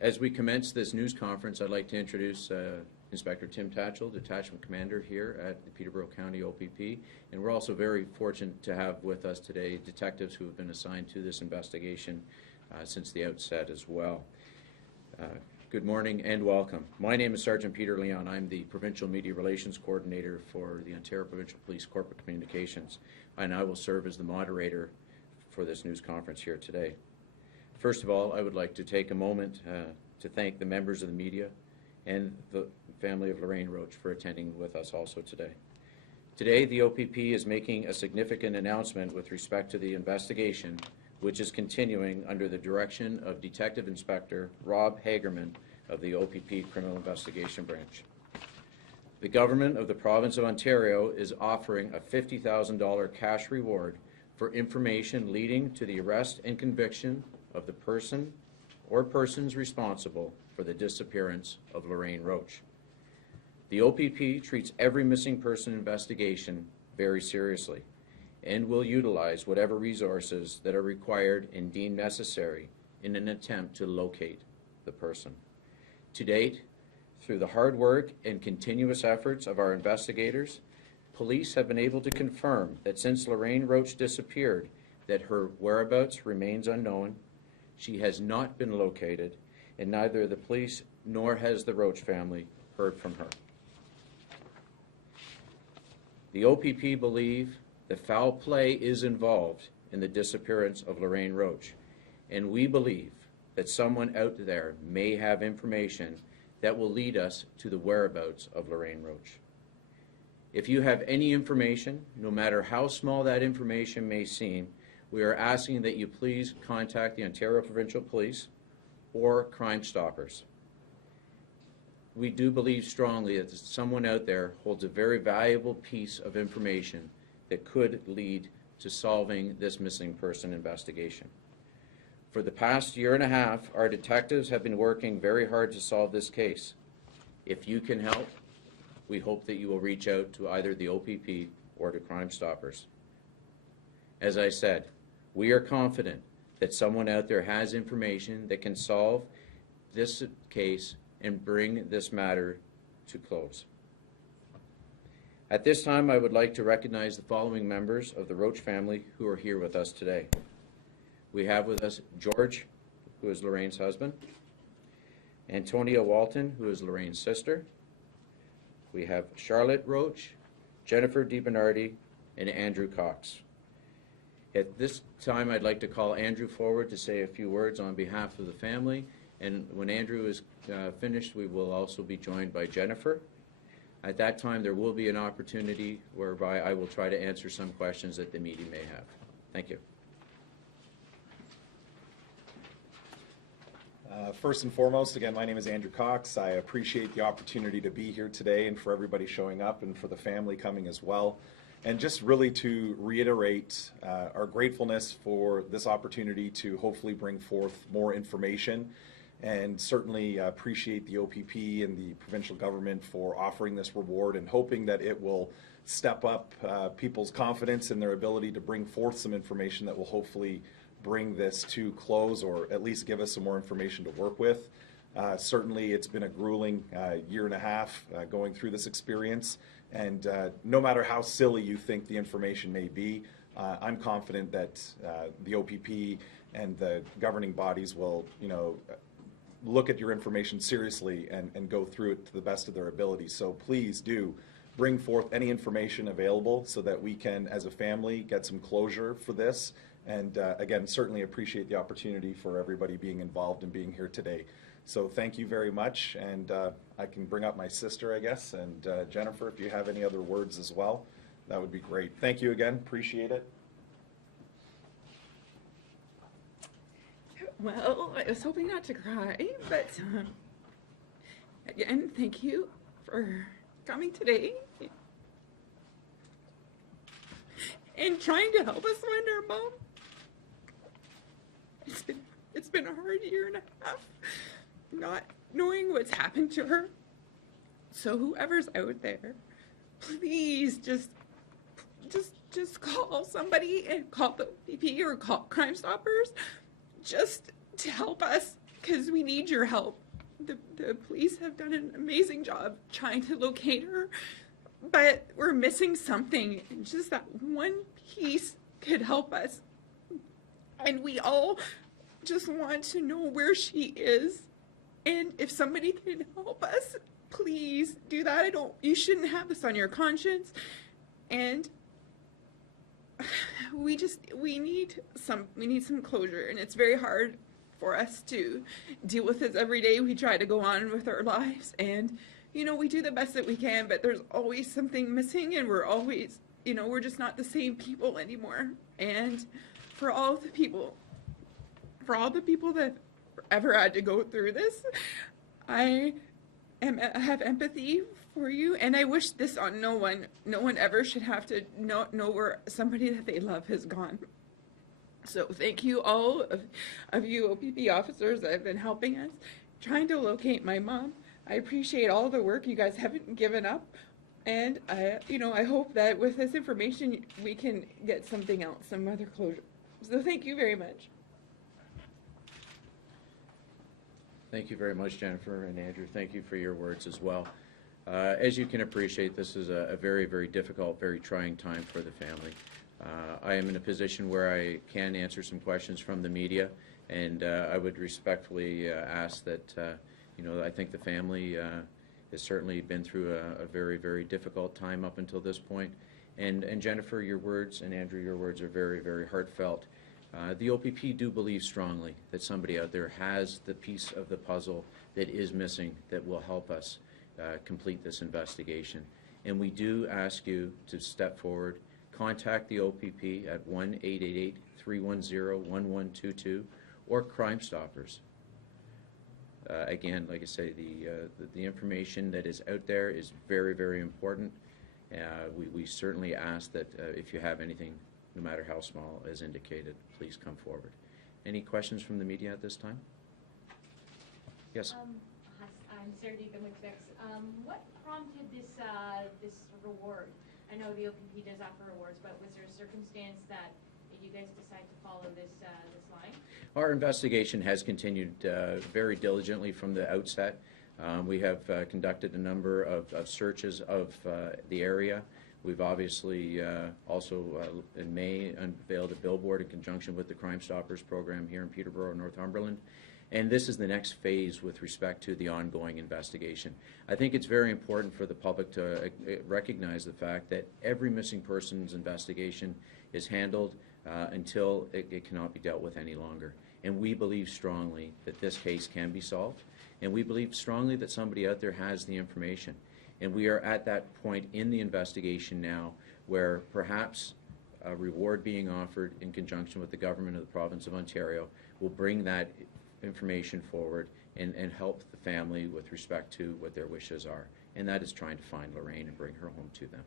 As we commence this news conference, I'd like to introduce Inspector Tim Tatchell, Detachment Commander here at the Peterborough County OPP, and we're also very fortunate to have with us today detectives who have been assigned to this investigation since the outset as well. Good morning and welcome. My name is Sergeant Peter Leon. I'm the Provincial Media Relations Coordinator for the Ontario Provincial Police Corporate Communications, and I will serve as the moderator for this news conference here today. First of all, I would like to take a moment to thank the members of the media and the family of Lorraine Roach for attending with us also today. Today, the OPP is making a significant announcement with respect to the investigation, which is continuing under the direction of Detective Inspector Rob Hagerman of the OPP Criminal Investigation Branch. The government of the province of Ontario is offering a $50,000 cash reward for information leading to the arrest and conviction of the person or persons responsible for the disappearance of Lorraine Roach. The OPP treats every missing person investigation very seriously and will utilize whatever resources that are required and deemed necessary in an attempt to locate the person. To date, through the hard work and continuous efforts of our investigators, police have been able to confirm that since Lorraine Roach disappeared, that her whereabouts remains unknown, she has not been located, and neither the police nor has the Roach family heard from her. The OPP believe that foul play is involved in the disappearance of Lorraine Roach, and we believe that someone out there may have information that will lead us to the whereabouts of Lorraine Roach. If you have any information, no matter how small that information may seem, we are asking that you please contact the Ontario Provincial Police or Crime Stoppers. We do believe strongly that someone out there holds a very valuable piece of information that could lead to solving this missing person investigation. For the past year and a half, our detectives have been working very hard to solve this case. If you can help, we hope that you will reach out to either the OPP or to Crime Stoppers. As I said, we are confident that someone out there has information that can solve this case and bring this matter to close. At this time, I would like to recognize the following members of the Roach family who are here with us today. We have with us George, who is Lorraine's husband, Antonia Walton, who is Lorraine's sister. We have Charlotte Roach, Jennifer DiBernardi, and Andrew Cox. At this time, I'd like to call Andrew forward to say a few words on behalf of the family, and when Andrew is finished, we will also be joined by Jennifer. At that time, there will be an opportunity whereby I will try to answer some questions that the media may have. Thank you. First and foremost, again, my name is Andrew Cox. I appreciate the opportunity to be here today and for everybody showing up and for the family coming as well. And just really to reiterate our gratefulness for this opportunity to hopefully bring forth more information, and certainly appreciate the OPP and the provincial government for offering this reward and hoping that it will step up people's confidence in their ability to bring forth some information that will hopefully bring this to close, or at least give us some more information to work with. Certainly it's been a grueling year and a half going through this experience, and no matter how silly you think the information may be, I'm confident that the OPP and the governing bodies will, look at your information seriously and go through it to the best of their ability. So please do bring forth any information available so that we can, as a family, get some closure for this. And again, certainly appreciate the opportunity for everybody being involved and being here today. So thank you very much, and I can bring up my sister, I guess, and Jennifer, if you have any other words as well, that would be great. Thank you again, appreciate it. Well, I was hoping not to cry, but again, thank you for coming today and trying to help us find our mom. It's been a hard year and a half not knowing what's happened to her. So whoever's out there, please just call somebody and call the OPP or call Crime Stoppers just to help us because we need your help. The police have done an amazing job trying to locate her, but we're missing something. And just that one piece could help us. And we all just want to know where she is. And if somebody can help us, please do that. You shouldn't have this on your conscience. And we need some closure, and it's very hard for us to deal with this every day. We try to go on with our lives, and we do the best that we can, but there's always something missing, and we're always, we're just not the same people anymore. And for all the people that ever had to go through this, I have empathy for you, and I wish this on no one. No one ever should have to know where somebody that they love has gone. So thank you all of you OPP officers that have been helping us, trying to locate my mom. I appreciate all the work. You guys haven't given up. And I hope that with this information, we can get something else, some other closure. So thank you very much. Thank you very much, Jennifer, and Andrew. Thank you for your words as well. As you can appreciate, this is a very, very difficult, very trying time for the family. I am in a position where I can answer some questions from the media, and I would respectfully ask that, I think the family has certainly been through a very, very difficult time up until this point. And Jennifer, your words, and Andrew, your words are very, very heartfelt. The OPP do believe strongly that somebody out there has the piece of the puzzle that is missing that will help us complete this investigation. And we do ask you to step forward, contact the OPP at 1-888-310-1122 or Crime Stoppers. Again, like I say, the information that is out there is very, very important. We certainly ask that if you have anything, no matter how small, as indicated, please come forward. Any questions from the media at this time? Yes. I'm Sarah Deacon with Vix. What prompted this reward? I know the OPP does offer rewards, but was there a circumstance that made you guys decide to follow this line? Our investigation has continued very diligently from the outset. We have conducted a number of searches of the area. We've obviously also in May unveiled a billboard in conjunction with the Crime Stoppers program here in Peterborough, Northumberland. And this is the next phase with respect to the ongoing investigation. I think it's very important for the public to recognize the fact that every missing persons investigation is handled until it cannot be dealt with any longer. And we believe strongly that this case can be solved. And we believe strongly that somebody out there has the information. And we are at that point in the investigation now where perhaps a reward being offered in conjunction with the government of the province of Ontario will bring that information forward and help the family with respect to what their wishes are. And that is trying to find Lorraine and bring her home to them.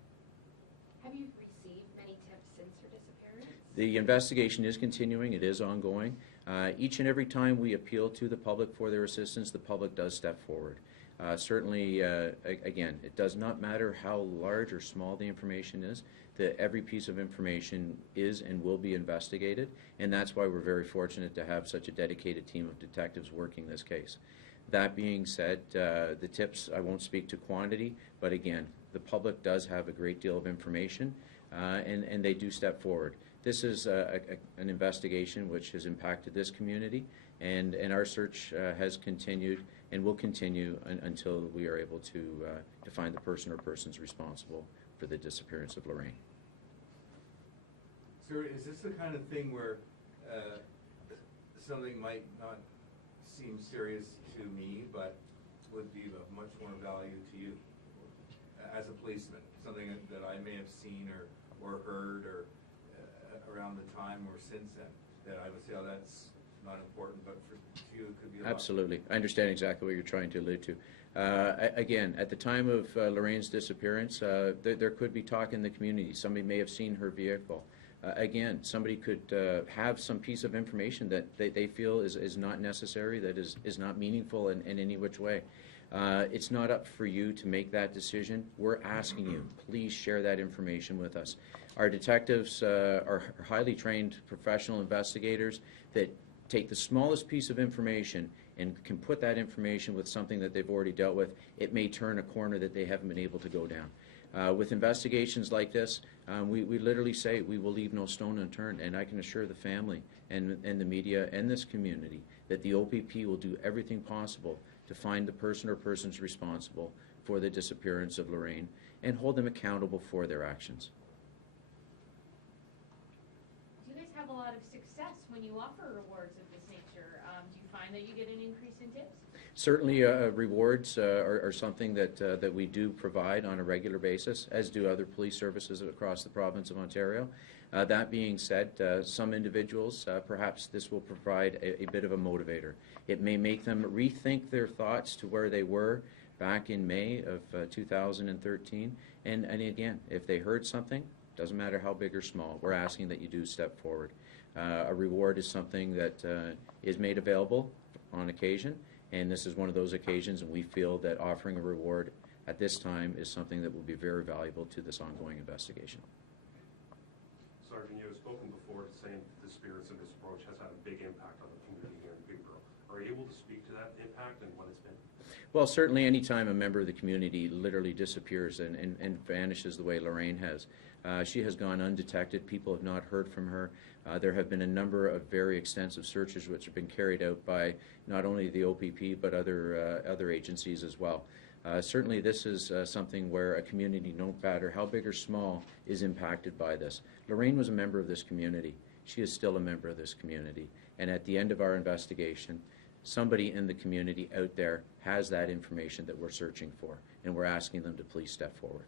Have you received many tips since her disappearance? The investigation is continuing. It is ongoing. Each and every time we appeal to the public for their assistance, the public does step forward. Certainly, again, it does not matter how large or small the information is, that every piece of information is and will be investigated, and that's why we're very fortunate to have such a dedicated team of detectives working this case. That being said, the tips, I won't speak to quantity, but again, the public does have a great deal of information, and they do step forward. This is an investigation which has impacted this community, and our search has continued and will continue until we are able to find the person or persons responsible for the disappearance of Lorraine. Sir, is this the kind of thing where something might not seem serious to me, but would be of much more value to you as a policeman? Something that I may have seen or heard or around the time or since then, that I would say, oh, that's not important, but for you it could be a lot. Absolutely. I understand exactly what you're trying to allude to. Again, at the time of Lorraine's disappearance, there could be talk in the community. Somebody may have seen her vehicle. Again, somebody could have some piece of information that they feel is not necessary, that is not meaningful in any which way. It's not up for you to make that decision. We're asking you, please share that information with us. Our detectives are highly trained professional investigators that take the smallest piece of information and can put that information with something that they've already dealt with, it may turn a corner that they haven't been able to go down. With investigations like this, we literally say we will leave no stone unturned, and I can assure the family and the media and this community that the OPP will do everything possible to find the person or persons responsible for the disappearance of Lorraine and hold them accountable for their actions. Do you guys have a lot of success when you offer rewards of this nature? Do you find that you get an increase in tips? Certainly, rewards are something that we do provide on a regular basis, as do other police services across the province of Ontario. That being said, some individuals, perhaps this will provide a bit of a motivator. It may make them rethink their thoughts to where they were back in May of 2013. And again, if they heard something, doesn't matter how big or small, we're asking that you do step forward. A reward is something that is made available on occasion, and this is one of those occasions, and we feel that offering a reward at this time is something that will be very valuable to this ongoing investigation. Sergeant, you have spoken before saying the disappearance of Ms. Roach has had a big impact on the community here in Peterborough. Are you able to speak to that impact and what it's been? Well, certainly any time a member of the community literally disappears and vanishes the way Lorraine has, she has gone undetected. People have not heard from her. There have been a number of very extensive searches which have been carried out by not only the OPP but other agencies as well. Certainly this is something where a community, no matter how big or small, is impacted by this. Lorraine was a member of this community. She is still a member of this community. And at the end of our investigation, somebody in the community out there has that information that we're searching for, and we're asking them to please step forward.